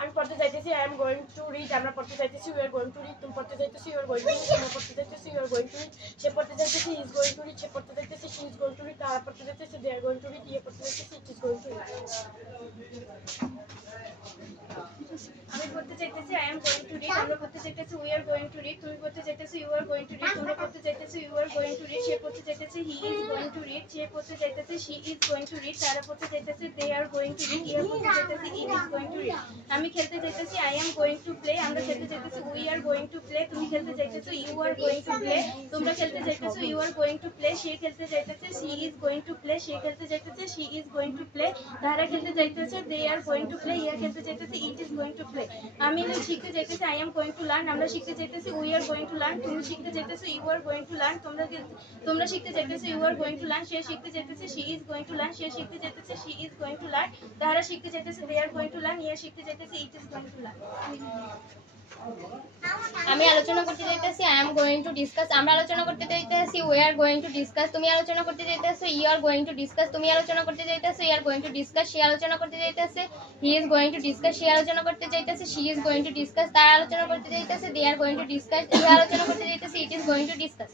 আমি পড়তে যাইতেছি I am going to read, আমরা পড়তে যাইতেছি we are going to read, তুমি পড়তে যাইতেছি you are going to read, তোমরা পড়তে যাইতেছি you are going to read, সে পড়তে যাইতেছি he is going to read, সে পড়তে যাইতেছি she is going to read, তারা পড়তে যাইতেছে they are going to read, ইয়ে পড়তে যাইতেছে it is going to read. আমি পড়তে চাইতেছি I am going to read, আমরা পড়তে চাইতেছি we are going to read, তুমি পড়তে চাইতেছি you are going to read, তোমরা পড়তে চাইতেছি you are going to read, সে পড়তে চাইতেছে he is going to read, সে পড়তে চাইতেছে she is going to read, তারা পড়তে চাইতেছে they are going to read, ইয়ে পড়তে চাইতেছে it is going to read. আমি খেলতে চাইতেছি I am going to play, আমরা খেলতে চাইতেছি we are going to play, তুমি খেলতে চাইতেছো you are going to play, তোমরা খেলতে চাইতেছো you are going to play, সে খেলতে চাইতেছে she is going to play, সে খেলতে চাইতেছে she is going to play, তারা খেলতে চাইতেছে they are going to play, ইয়া খেলতে চাইতেছে it is going to play. আমি শিখতে চাইতেছি I am going to learn, আমরা শিখতে চাইতেছি we are going to learn, তুমি শিখতে চাইতেছো you are going to learn, তোমরা শিখতে চাইতেছো you are going to learn, সে শিখতে চাইতেছে she is going to learn, সে শিখতে চাইতেছে she is going to learn, তারা শিখতে চাইতেছে they are going to learn, ইয়া শিখতে চাইতেছে it is going to learn. আমি আলোচনা করতে চাইতেছি I am going to discuss, আমরা আলোচনা করতে চাইতেছি we are going to discuss, তুমি আলোচনা করতে চাইতেছো you are going to discuss, তুমি আলোচনা করতে চাইতেছো you are going to discuss, সে আলোচনা করতে চাইতেছে he is going to discuss, সে আলোচনা করতে চাইতেছে she is going to discuss, তারা আলোচনা করতে চাইতেছে they are going to discuss, ইহা আলোচনা করতে চাইতেছে it is going to discuss.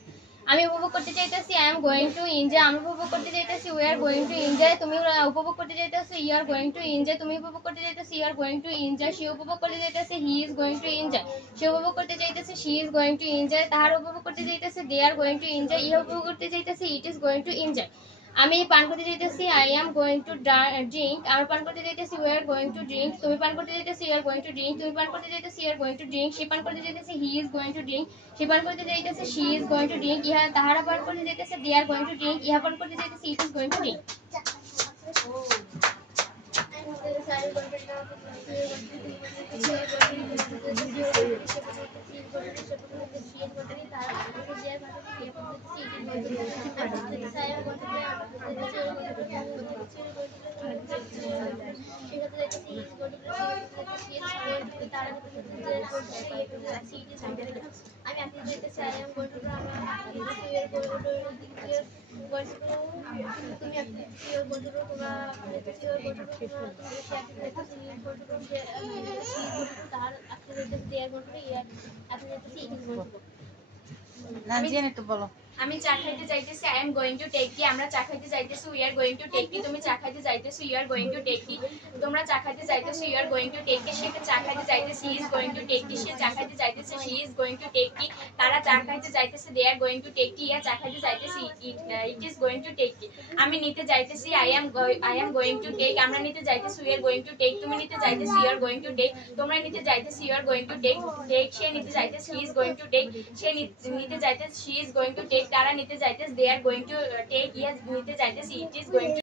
আমি উপভোগ করতে চাইতেছি I am going to enjoy, আমি উপভোগ করতে চাইতেছি we are going to enjoy, তুমি উপভোগ করতে চাইতেছো you are going to enjoy, তুমি উপভোগ করতে চাইতেছো you are going to enjoy, সে উপভোগ করতে চাইতেছে he is going to enjoy, সে উপভোগ করতে চাইতেছে she is going to enjoy, তাহার উপভোগ করতে চাইতেছে they are going to enjoy, ইহা উপভোগ করতে চাইতেছে it is going to enjoy. আমি পান করতে চাইতেছি I am going to drink, আমি পান করতে চাইতেছি we are going to drink, তুমি পান করতে চাইতেছি you are going to drink, তুমি পান করতে চাইতেছি you are going to drink, সে পান করতে চাইতেছে he is going to drink, সে পান করতে চাইতেছে she is going to drink, ইহা তাহারা পান করতে চাইতেছে they are going to drink, ইহা পান করতে চাইতেছে it is going to drink. আমি চা খাইতে যাইতেছি I am going to take tea, আমরা চা খাইতে যাইতেছি we are going to take tea, তুমি চা খাইতে যাইতেছো you are going to take tea, তোমরা চা খাইতে যাইতেছো you are going to take tea, সে চা খাইতে যাইতেছে he is going to take tea, সে চা খাইতে যাইতেছে she is going to take tea, তারা চা খাইতে যাইতেছে they are going to take tea, ইয়া চা খাইতে যাইতেছে it is going to take tea. আমি নিতে যাইতেছি I am going to take, আমরা নিতে যাইতেছি we are going to take, তুমি নিতে যাইতেছি you are going to take, তোমরা নিতে যাইতেছি you are going to take, সে নিতে যাইতেছে he is going to take, সে নিতে যাইতেছে she is going to take, তারা নিতে যাইতেছে they are going to take, ইয়া নিতে যাইতেছে ইট ইজ গোয়িং টু